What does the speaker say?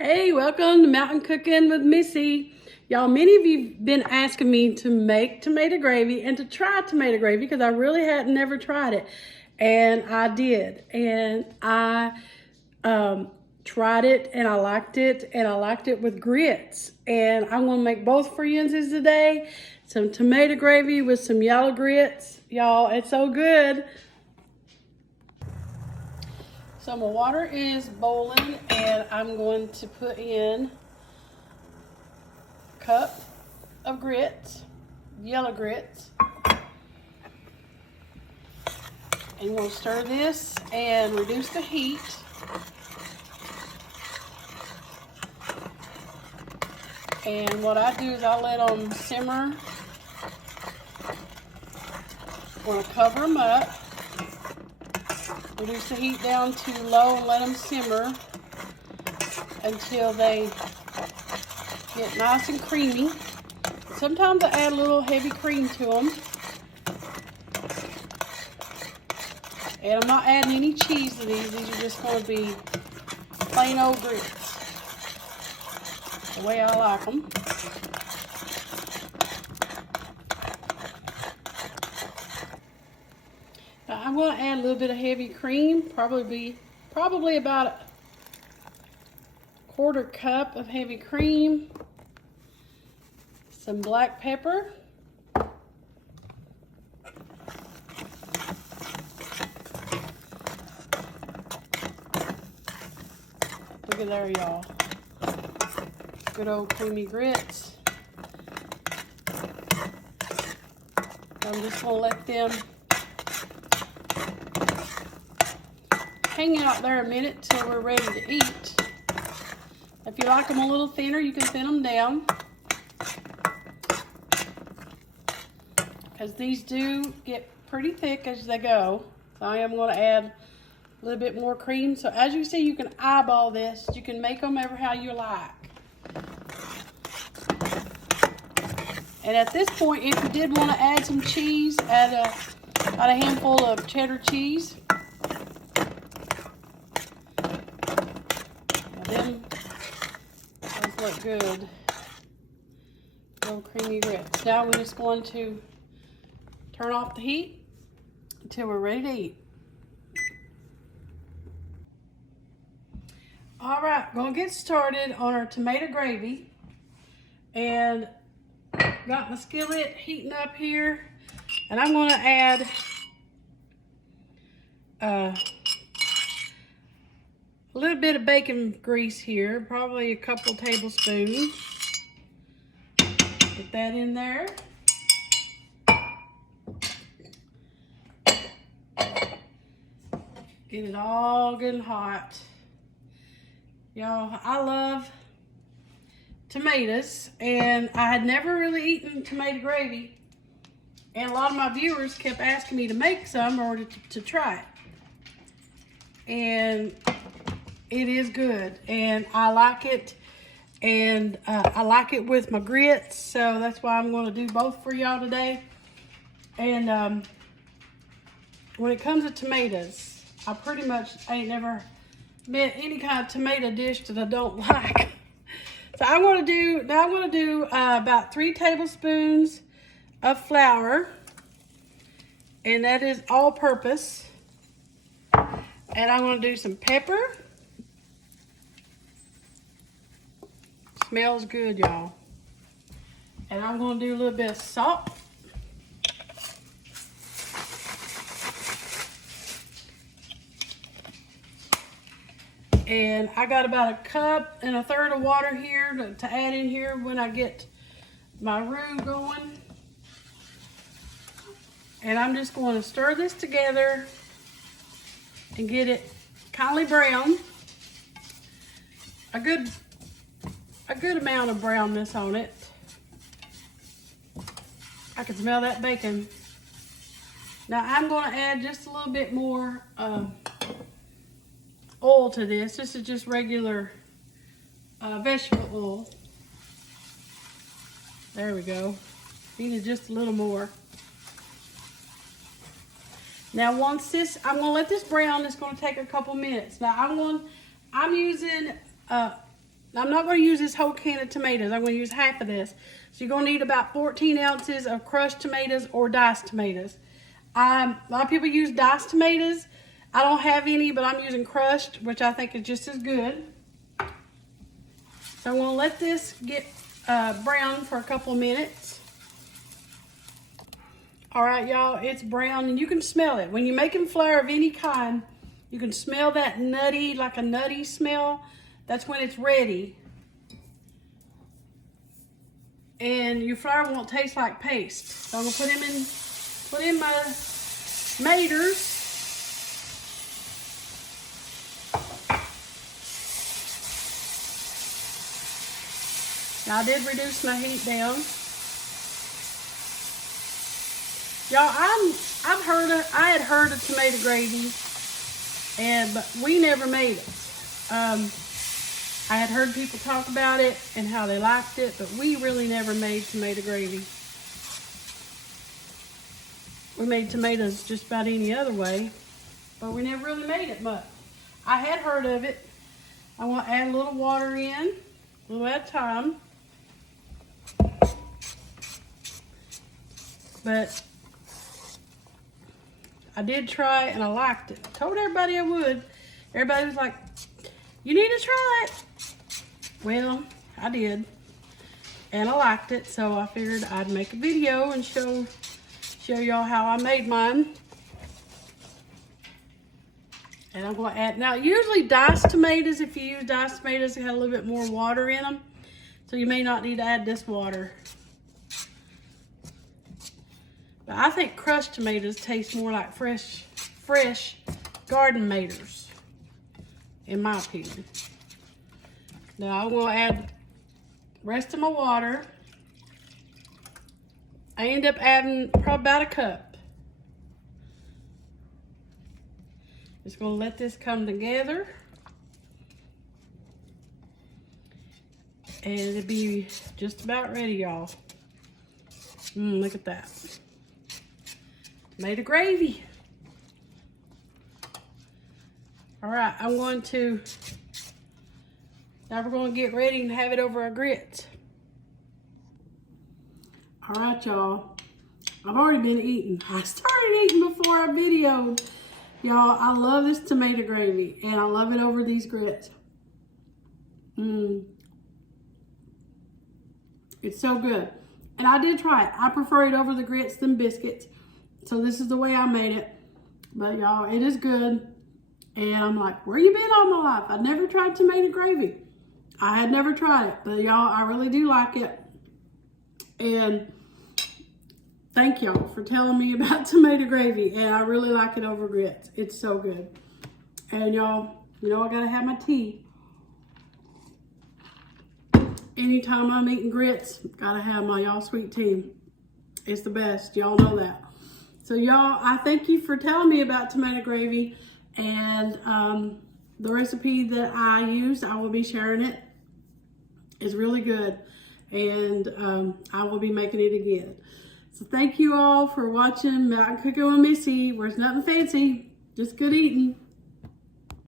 Hey, welcome to Mountain Cooking with Missy. Y'all, many of you have been asking me to make tomato gravy and to try tomato gravy because I really had never tried it. And I did. And I tried it and I liked it. And I liked it with grits. And I'm going to make both for you today. Some tomato gravy with some yellow grits. Y'all, it's so good. So my water is boiling and I'm going to put in a cup of grits, yellow grits. And we'll stir this and reduce the heat. And what I do is I let them simmer. I'm going to cover them up. Reduce the heat down to low and let them simmer until they get nice and creamy. Sometimes I add a little heavy cream to them. And I'm not adding any cheese to these. These are just going to be plain old grits, the way I like them. Now I'm going to add a little bit of heavy cream, probably about a quarter cup of heavy cream, some black pepper, look at there, y'all, good old creamy grits. I'm just going to let them hang out there a minute till we're ready to eat. If you like them a little thinner, you can thin them down, because these do get pretty thick as they go. So I am going to add a little bit more cream. So as you see, you can eyeball this. You can make them ever how you like. And at this point, if you did want to add some cheese, add a handful of cheddar cheese. Them those look good. Little creamy grits. Now we're just going to turn off the heat until we're ready to eat. All right, gonna get started on our tomato gravy. And got my skillet heating up here. And I'm gonna add a little bit of bacon grease here, probably a couple tablespoons. Put that in there. Get it all good and hot. Y'all, I love tomatoes, and I had never really eaten tomato gravy. And a lot of my viewers kept asking me to make some or to try it. And it is good, and I like it. And I like it with my grits, so that's why I'm going to do both for y'all today. And when it comes to tomatoes, I pretty much ain't never met any kind of tomato dish that I don't like. So I'm going to do about 3 tablespoons of flour, and that is all purpose. And I'm going to do some pepper. Smells good, y'all. And I'm going to do a little bit of salt. And I got about 1 1/3 cups of water here to add in here when I get my roux going. And I'm just going to stir this together and get it kindly brown. A good amount of brownness on it. I can smell that bacon. Now I'm going to add just a little bit more oil to this. This is just regular vegetable oil. There we go. Needed just a little more. Now once this, I'm going to let this brown. It's going to take a couple minutes. Now I'm using I'm not going to use this whole can of tomatoes. I'm going to use half of this. So you're going to need about 14 ounces of crushed tomatoes or diced tomatoes. A lot of people use diced tomatoes. I don't have any, but I'm using crushed, which I think is just as good. So I'm going to let this get brown for a couple of minutes. All right, y'all, it's brown, and you can smell it. When you're making flour of any kind, you can smell that nutty, like a nutty smell. That's when it's ready. And your flour won't taste like paste. So I'm gonna put in my maters. Now I did reduce my heat down. Y'all, I had heard of tomato gravy, but we never made it. I had heard people talk about it and how they liked it, but we really never made tomato gravy. We made tomatoes just about any other way, but we never really made it much. I had heard of it. I want to add a little water in, a little at a time. But I did try it and I liked it. I told everybody I would. Everybody was like, you need to try it. Well, I did. And I liked it, so I figured I'd make a video and show y'all how I made mine. And I'm going to add, now usually diced tomatoes, if you use diced tomatoes, they have a little bit more water in them. So you may not need to add this water. But I think crushed tomatoes taste more like fresh garden tomatoes, in my opinion. Now I'm gonna add the rest of my water. I end up adding probably about a cup. Just gonna let this come together. And it'll be just about ready, y'all. Look at that. Tomato gravy. All right, now we're going to get ready and have it over our grits. All right, y'all. I've already been eating. I started eating before I videoed. Y'all, I love this tomato gravy, and I love it over these grits. It's so good. And I did try it. I prefer it over the grits than biscuits. So this is the way I made it. But y'all, it is good. And I'm like, where you been all my life? I'd never tried tomato gravy. I had never tried it, but y'all, I really do like it. And thank y'all for telling me about tomato gravy. And I really like it over grits. It's so good. And y'all, you know I gotta have my tea. Anytime I'm eating grits, gotta have my y'all sweet tea. It's the best, y'all know that. So y'all, I thank you for telling me about tomato gravy. And the recipe that I used, I will be sharing it. It's really good. And I will be making it again. So thank you all for watching Mountain Cooking with Missy, where it's nothing fancy, just good eating.